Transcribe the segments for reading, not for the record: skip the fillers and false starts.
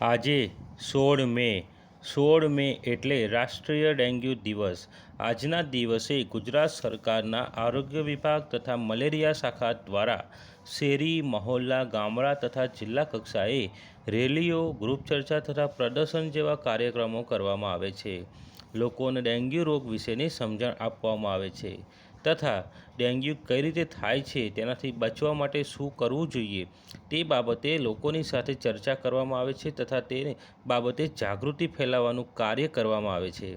આજે 16 મે એટલે રાષ્ટ્રીય ડેન્ગ્યુ દિવસ। આજના દિવસે ગુજરાત સરકારના આરોગ્ય વિભાગ તથા મલેરિયા શાખા દ્વારા શેરી, મહોલ્લા, ગામડા તથા જિલ્લા કક્ષાએ રેલીઓ, ગ્રુપ ચર્ચા તથા પ્રદર્શન જેવા કાર્યક્રમો કરવામાં આવે છે। લોકોને ડેન્ગ્યુ રોગ વિશેની સમજણ આપવામાં આવે છે તથા ડેન્ગ્યુ કઈ રીતે થાય છે, તેનાથી બચવા માટે શું કરવું જોઈએ તે બાબતે લોકોની સાથે ચર્ચા કરવામાં આવે છે તથા તે બાબતે જાગૃતિ ફેલાવવાનું કાર્ય કરવામાં આવે છે।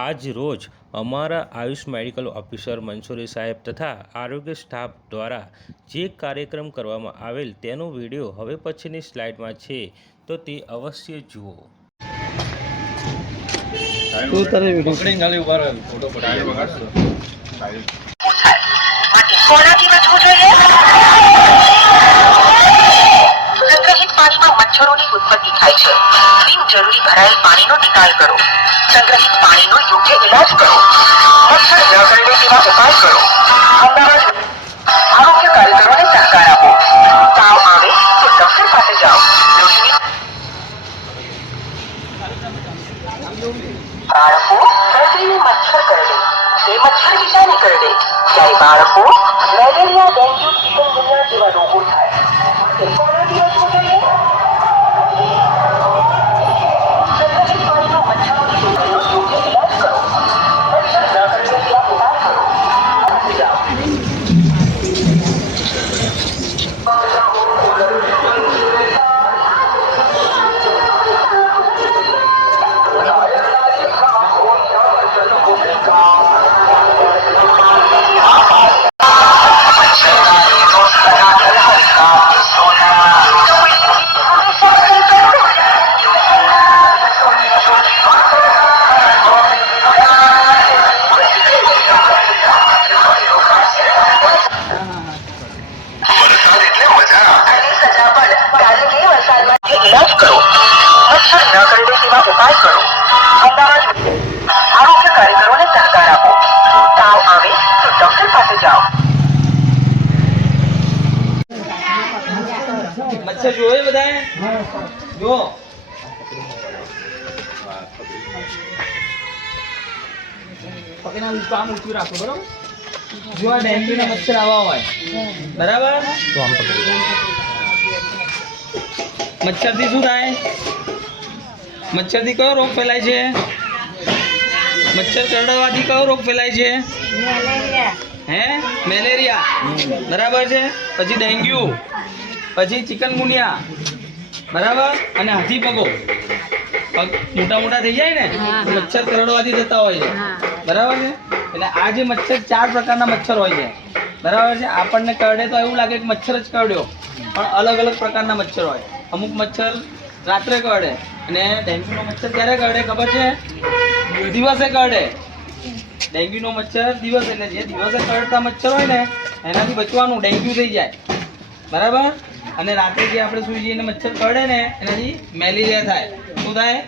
આજ રોજ અમારા આયુષ મેડિકલ ઓફિસર મંસૂરી સાહેબ તથા આરોગ્ય સ્ટાફ દ્વારા જે કાર્યક્રમ કરવામાં આવેલ તેનો વિડીયો હવે પછીની સ્લાઇડમાં છે, તો તે અવશ્ય જુઓ। સંગ્રહિત પાણીમાં મચ્છરોની ઉત્પત્તિ થાય છે। બિનજરૂરી ભરાયેલ પાણીનો નિકાલ કરો। સંગ્રહિત પાણીનો યોગ્ય ઇલાજ કરો। મચ્છર ન કરડે તેવા ઉપાય કરો। અમદાવાદ આરોગ્ય કાર્યકરોને સહકાર આપો। તાવ આવે તો ડોક્ટર પાસે જાઓ। બાળકો પ્રતિને મચ્છર કરડે તે મચ્છર બીજાને કરડે ત્યારે બાળકો મેલેરિયા, ડેન્ગ્યુ, ચિકનગુનિયા જેવા રોગો થાય। કોરોનાથી બચવું જોઈએ। સંગ્રહિત પાણીમાં મચ્છરોની ટોપલીનો યોગ્ય ઇલાજ કરો। મચ્છર ન કરડે તેવા ઉપાય કરો। જાઓ। ઇલાજ કરો। મચ્છર ન કરડે તેવા ઉપાય કરો। અમદાવાદ આરોગ્ય કાર્યકરોને સહકાર આપો। તાવ આવે તો ડોક્ટર પાસે જાઓ। મચ્છર જોયે બધાએ જો પકડીને કામ ઊંચું રાખો, બરાબર? જો આ ડેન્ગ્યુના મચ્છર આવા હોય, બરાબર? મચ્છરથી શું થાય? મચ્છરથી કયો રોગ ફેલાય છે? મચ્છર કરડવાથી કયો રોગ ફેલાય છે? મેલેરિયા, બરાબર છે? પછી ડેન્ગ્યુ, પછી ચિકનગુનિયા, બરાબર? અને હાથી પગો મોટા મોટા થઈ જાય ને, મચ્છર કરડવાથી થતા હોય છે, બરાબર છે? એટલે આ જે મચ્છર 4 પ્રકારના મચ્છર હોય છે, બરાબર છે? આપણને કરડે તો એવું લાગે કે મચ્છર જ કરડ્યો, પણ અલગ અલગ પ્રકારના મચ્છર હોય। અમુક મચ્છર રાત્રે કરડે અને ડેન્ગ્યુનો મચ્છર ક્યારે કરડે ખબર છે? દિવસે કરડે। ડેન્ગ્યુનો મચ્છર દિવસે, એટલે જે દિવસે કરડતા મચ્છર હોય ને એનાથી બચવાનું, ડેન્ગ્યુ થઈ જાય, બરાબર? અને રાત્રે જે આપણે સૂઈ જઈએ મચ્છર કરડે ને એનાથી મેલેરિયા થાય। શું થાય?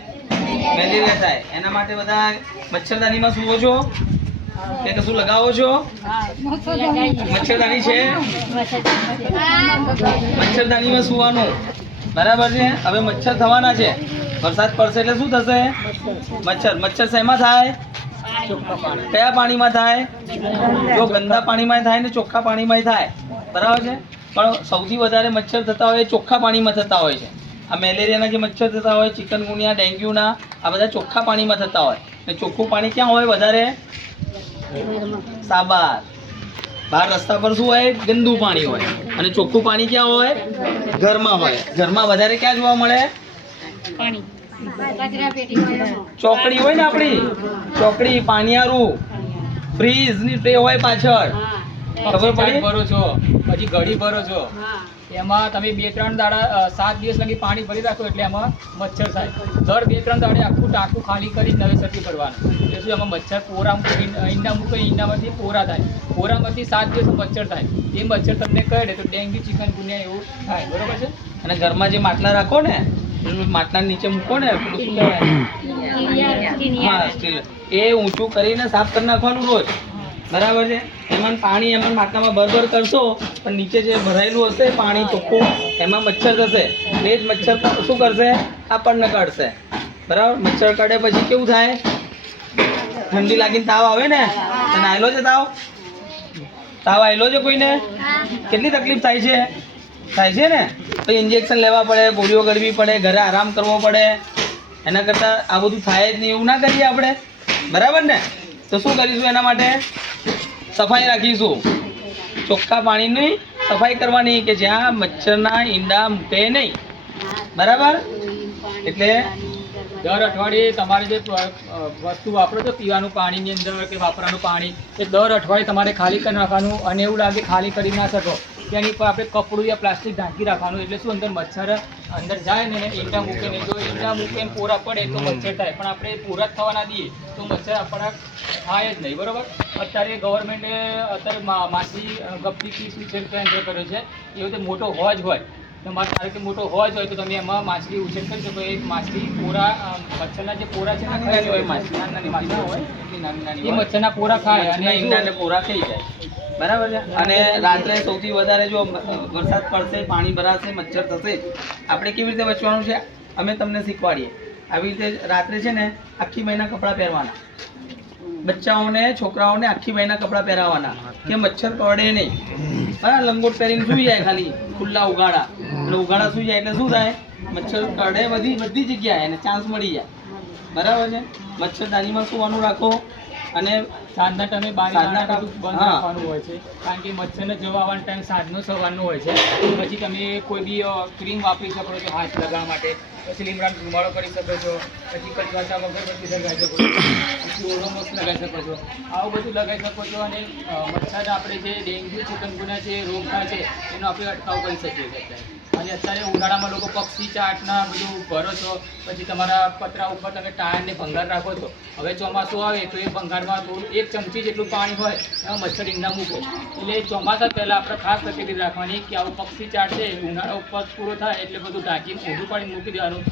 મેલેરિયા થાય। એના માટે બધા મચ્છરદાનીમાં સૂવો છો કે કશું લગાવો છો? મચ્છરદાની છે? મચ્છરદાનીમાં સૂવાનું, બરાબર છે? હવે મચ્છર થવાના છે, વરસાદ પડશે એટલે શું થશે? મચ્છર શેમાં થાય? કયા પાણીમાં થાય? જો ગંદા પાણીમાં થાય ને ચોખ્ખા પાણીમાં થાય, બરાબર છે? પણ સૌથી વધારે મચ્છર થતા હોય ચોખ્ખા પાણીમાં થતા હોય છે। આ મેલેરિયાના જે મચ્છર થતા હોય, ચિકનગુનિયા, ડેન્ગ્યુના, આ બધા ચોખ્ખા પાણીમાં થતા હોય। અને ચોખ્ખું પાણી ક્યાં હોય વધારે? સાબાર। બહાર રસ્તા પર શું હોય? ગંદુ પાણી હોય। અને ચોખ્ખું પાણી ક્યાં હોય? ઘરમાં હોય। ઘરમાં વધારે ક્યાં જોવા મળે? ચોકડી હોય ને આપણી, ચોકડી, પાણીયારું, ફ્રીજની ટ્રે હોય પાછળ, ખબર પડી? ભરો છો, પછી ઘડી ભરો છો, એમાં તમે 2-3 દાડા 7 દિવસ લગી પાણી ભરી રાખો એટલે એમાં મચ્છર થાય। દર 2-3 દાડે આખું ટાંકું ખાલી કરી નવેસરથી ભરવાનું, એટલે શું એમાં મચ્છર પોરા ઈંડા મૂકે, ઈંડામાંથી પોરા થાય, પોરામાંથી 7 દિવસ મચ્છર થાય। એ મચ્છર તમને કરડે તો ડેન્ગ્યુ, ચિકનગુનિયા એવું થાય, બરોબર છે? અને ઘરમાં જે માટલા રાખો ને, માટલા નીચે મૂકો ને, શું કહેવાય? એ ઊંચું કરીને સાફ કરી નાખવાનું રોજ। બરાબર છે. એમાં પાણી એમાં માટલામાં ભરભર કરશો પણ નીચે જે ભરાયેલું હશે પાણી ચોખ્ખું એમાં મચ્છર થશે. એટલે જ મચ્છર શું કરશે? આપણને કાઢશે. બરાબર. મચ્છર કાઢે પછી કેવું થાય? ઠંડી લાગીને તાવ આવે ને? તને આવેલો છે તાવ? તાવ આવેલો છે કોઈને? કેટલી તકલીફ થાય છે? થાય છે ને? પછી ઇન્જેક્શન લેવા પડે, ગોળીઓ ગળવી પડે, ઘરે આરામ કરવો પડે. એના કરતાં આ બધું થાય જ નહીં એવું ના કરીએ આપણે. બરાબર ને? તો શું કરીશું એના માટે? સફાઈ રાખીશું. ચોખ્ખા પાણીની સફાઈ કરવાની કે જ્યાં મચ્છરના ઈંડા મૂકે નહીં. બરાબર. એટલે દર અઠવાડિયે તમારે જે વસ્તુ વાપરો છો પીવાનું પાણીની અંદર કે વાપરવાનું પાણી એ દર અઠવાડિયે તમારે ખાલી કરી નાખવાનું. અને એવું લાગે ખાલી કરી ના શકો તેની પર આપણે કપડું યા પ્લાસ્ટિક ઢાંકી રાખવાનું. એટલે શું અંદર મચ્છર અંદર જાય ને ઈંડા મૂકે નહીં. જો ઈંડા મૂકે ને પૂરા પડે તો મચ્છર થાય, પણ આપણે પૂરા જ થવા ના દઈએ તો મચ્છર આપણા થાય જ નહીં. બરાબર. અત્યારે ગવર્મેન્ટે માછી ગપ્પી ફીસ ઉછેર કેન્દ્ર કર્યો છે. એ રીતે મોટો હોજ હોય તમારે ધારો કે મોટો હોજ હોય તો તમે એમાં માછલી ઉછેર કરી શકો. એ માછલી પોરા મચ્છરના જે પોરા છે ને ખાઈ હોય માછલી નાની માછલી હોય એ મચ્છરના પોરા ખાય અને ઈંડાને પૂરા થઈ જાય. બરાબર છે. અને રાત્રે સૌથી વધારે જો વરસાદ પડશે, પાણી ભરાશે, મચ્છર થશે, આપણે કેવી રીતે બચવાનું છે અમે તમને શીખવાડીએ. આવી રીતે રાત્રે છે ને આખી મહિના કપડાં પહેરવાના. બચ્ચાઓને, છોકરાઓને આખી મહિના કપડાં પહેરાવવાના કે મચ્છર કરડે નહીં. હા, લંગોટ પહેરીને સૂઈ જાય ખાલી ખુલ્લા ઉગાડા. અને ઉગાડા સૂઈ જાય એટલે શું થાય? મચ્છર કરડે બધી જગ્યાએ એને ચાન્સ મળી જાય. બરાબર છે. મચ્છરદાનીમાં સુવાનું રાખો. અને સાંજના ટાઈમે સાંજના બારી બંધ રાખવાનું હોય છે, કારણ કે મચ્છરને જવા આવવાનો ટાઈમ સાંજનો સવારનો હોય છે. પછી તમે કોઈ બી ક્રીમ વાપરી શકો છો હાથ લગાવવા માટે, પછી લીમડાનો ધુમાડો કરી શકો છો, પછી કચવાચા અગરબત્તી લગાવી શકો છો, પછી ઓરોમોક્સ લગાવી શકો છો. આવું બધું લગાવી શકો છો. અને મચ્છર આપણે જે ડેન્ગ્યુ ચિકનગુનિયા જે રોગ થાય છે એનો આપણે અટકાવ કરી શકીએ છીએ. અને અત્યારે ઉનાળામાં લોકો પક્ષી ચાટના બધું ભરો છો, પછી તમારા પતરા ઉપર તમે ટાયરને ભંગાર રાખો છો. હવે ચોમાસું આવે તો એ ભંગારમાં થોડું 1 ચમચી જેટલું પાણી હોય એમાં મચ્છર ઈંડા મૂકે. એટલે ચોમાસા પહેલાં આપણે ખાસ તકેદારી રાખવાની કે આવું પક્ષી ચાટ છે ઉનાળો ઉપર પૂરો થાય એટલે બધું ઢાંકીને ઊંધું પાણી મૂકી દેવાનું.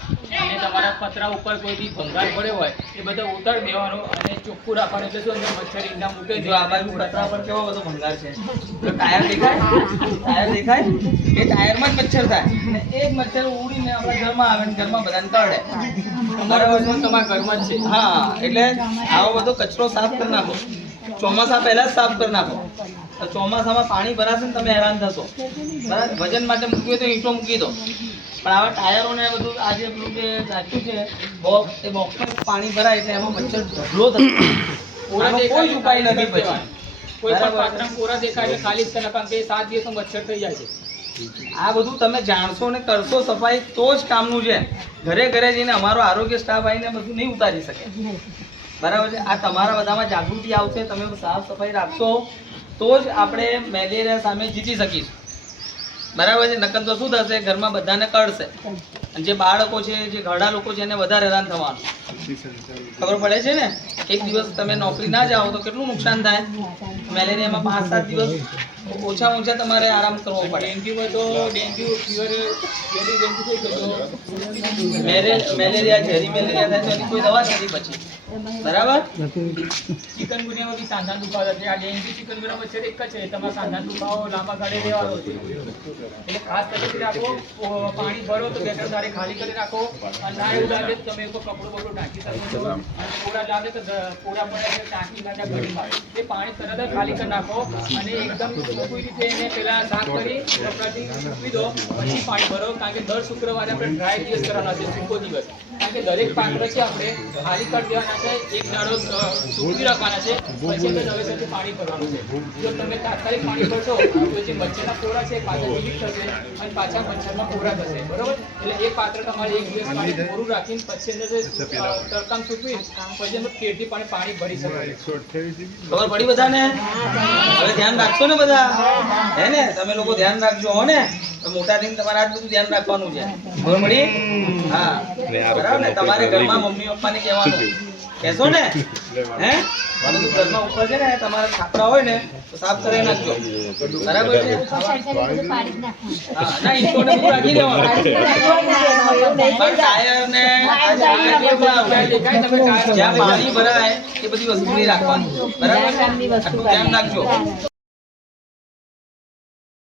અને તમારા પતરા ઉપર કોઈ બી ભંગાર પડ્યો હોય એ બધા ઉતારી દેવાનો અને ચોખ્ખું રાખવાનું. એટલે શું અંદર મચ્છર ઈંડા મૂકે. જો આ બાજુ પતરા પર કેવો બધો ભંગાર છે. તો ટાયર દેખાય? ટાયર દેખાય? એ ટાયરમાં જ મચ્છર થાય. અને એક મચ્છર ઉડીને આપણા ઘરમાં આવે ને ઘરમાં બધાને કરડે. તમારા તમારા ઘરમાં જ છે. હા, એટલે આવો બધો કચરો સાફ કરી નાખો. ચોમાસા પહેલા જ સાફ કરી નાખો. તો ચોમાસામાં પાણી ભરાશે ને તમે હેરાન થશો. બરાબર. વજન માટે મૂકવું હોય તો ઈંટો મૂકી દો. પણ આવા ટાયરોને બધું આજે પેલું જે રાખ્યું છે બોક્સ, એ બોક્સમાં પાણી ભરાય એટલે એમાં મચ્છર ઢગલો થશે. આમાં કોઈ જ ઉપાય નથી પછી. કોઈ પણ પાત્રમાં પોરા દેખાય એટલે ખાલી જ કરે, કારણ કે 7 દિવસમાં મચ્છર થઈ જાય છે. આ બધું તમે જાણશો ને કરશો સફાઈ તો જ કામનું છે. ઘરે ઘરે જઈને અમારો આરોગ્ય સ્ટાફ આવીને બધું નહીં ઉતારી શકે. બરાબર છે. આ તમારા બધામાં જાગૃતિ આવશે, તમે સાફ સફાઈ રાખશો તો જ આપણે મેલેરિયા સામે જીતી શકીશું. બરાબર છે. નકર તો શું થશે? ઘરમાં બધાને કરશે. અને જે બાળકો છે, જે ઘરડા લોકો છે એને વધારે હેરાન થવાનું. ખબર પડે છે ને? એક દિવસ તમે નોકરી ના જાઓ તો કેટલું નુકસાન થાય. મેલેરિયામાં 5-7 દિવસ ઓછા તમારે આરામ કરવો પડે. ડેન્ગ્યુ હોય તો ડેન્ગ્યુ ફીવર ડેન્ગ્યુ થઈ ગયો મેલેરિયા, ઝેરી મેલેરિયા થાય તો એની કોઈ દવા નથી પછી. બરાબર. ચિકનગુનિયામાં બી સાંધાનો દુખાવો છે. આ ડેન્ગ્યુ ચિકનગુનિયા મચ્છર એક જ છે. તમારા સાંધાનો દુખાવો લાંબા ગાળે રહેવાનો છે. એટલે ખાસ તકેદારી રાખો. પાણી ભરો તો 2-3 દાડે ખાલી કરી રાખો. અને ના એવું લાગે તો તમે ઉપર કપડું ઢાંકી શકો છો. અને પૂરા લાગે તો પૂરા પડે એટલે ટાંકી માટે ઘડીમાં એ પાણી તરત જ ખાલી કરી નાખો. અને એકદમ ચોખ્ખી રીતે એને પહેલા સાફ કરી કપડાથી સૂકવી દો, પછી પાણી ભરો. કારણ કે દર શુક્રવારે આપણે ડ્રાય દિવસ કરવાના છે, સૂકો દિવસ. કારણ કે દરેક પાત્ર છે આપણે ખાલી કરી દેવાના છે, એક દાડો સૂકવી રાખવાના છે, પછી આપણે નવેસરથી પાણી ભરવાનું છે. જો તમે તાત્કાલિક પાણી ભરશો તો જે મચ્છરના પોરા છે પાછા જીવિત થશે અને પાછા મચ્છરના પોરા થશે. બરોબર. એટલે એ પાત્ર તમારે એક દિવસ પાણી પૂરું રાખીને પછી અંદર તડકામ સૂકવી પછી અંદર કેરથી પાણી ભરી શકો. ખબર પડી બધાને? હવે ધ્યાન રાખશો ને બધા? હે ને? તમે લોકો ધ્યાન રાખજો હો ને? તો મોટા થઈને તમારે આ બધું ધ્યાન રાખવાનું છે. ખબર પડી? હા, બરાબર ને? તમારે ઘરમાં મમ્મી પપ્પાને કહેવાનું. કહેશો ને? હે? બધું ઘરમાં ઉપર છે ને તમારા છાપરા હોય ને તો સાફ કરી નાખજો બરાબર છે હા ના ઇન્ટોને બધું રાખી દેવાનું પણ ટાયર ને જ્યાં પાણી ભરાય એ બધી વસ્તુ નહીં રાખવાની બરાબર છે આટલું ધ્યાન રાખજો